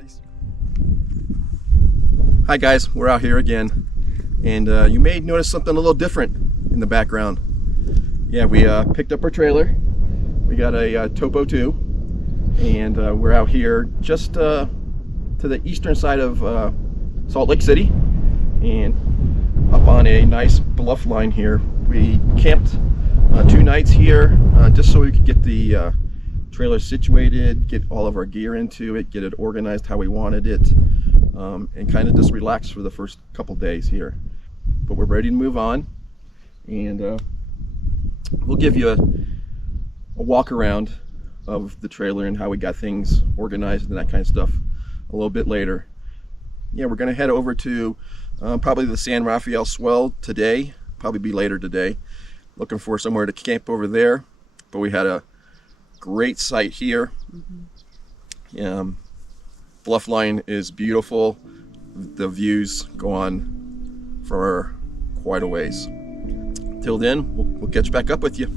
guys. Hi guys, we're out here again, and you may notice something a little different in the background. Yeah, we picked up our trailer. We got a Topo2, and we're out here just to the eastern side of Salt Lake City, and up on a nice bluff line here. We camped 2 nights here just so we could get the trailer situated, get all of our gear into it, get it organized how we wanted it, and kind of just relax for the first couple days here. But we're ready to move on, and we'll give you a walk around of the trailer and how we got things organized and that kind of stuff a little bit later. Yeah, we're gonna head over to probably the San Rafael Swell today, probably be later today. Looking for somewhere to camp over there, but we had a great site here. Bluff line is beautiful. The views go on for quite a ways. Till then, we'll catch back up with you.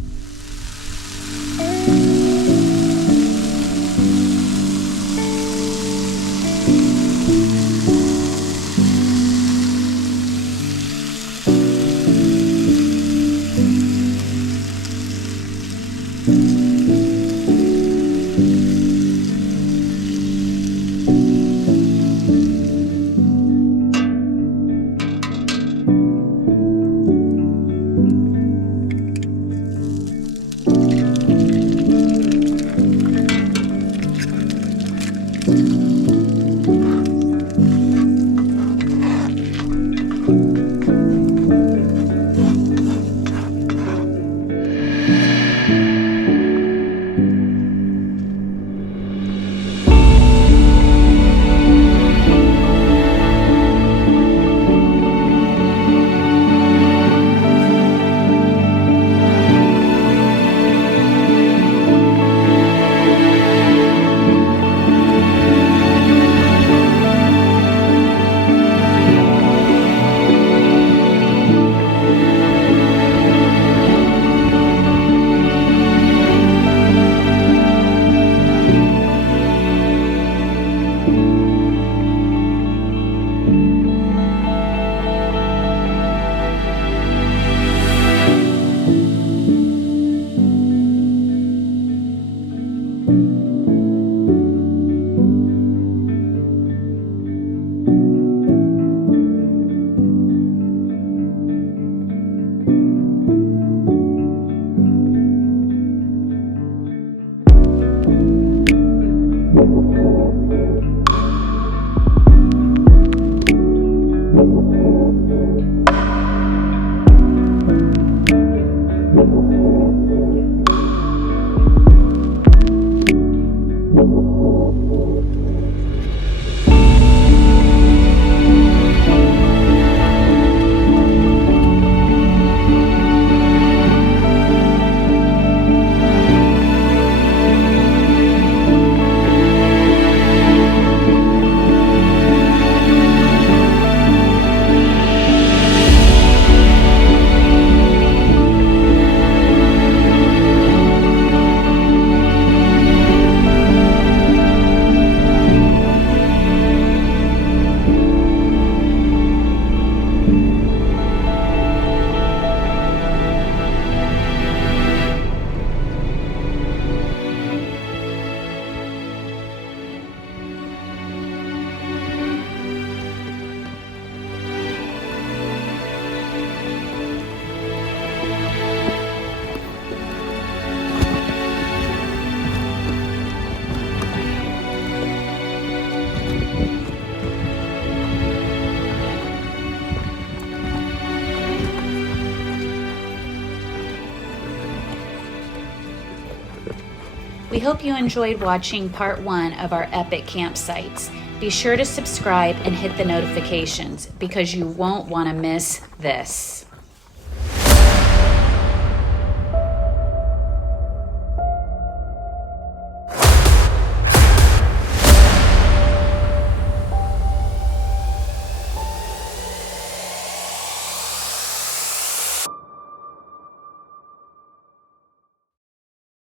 We hope you enjoyed watching part 1 of our epic campsites. Be sure to subscribe and hit the notifications because you won't want to miss this.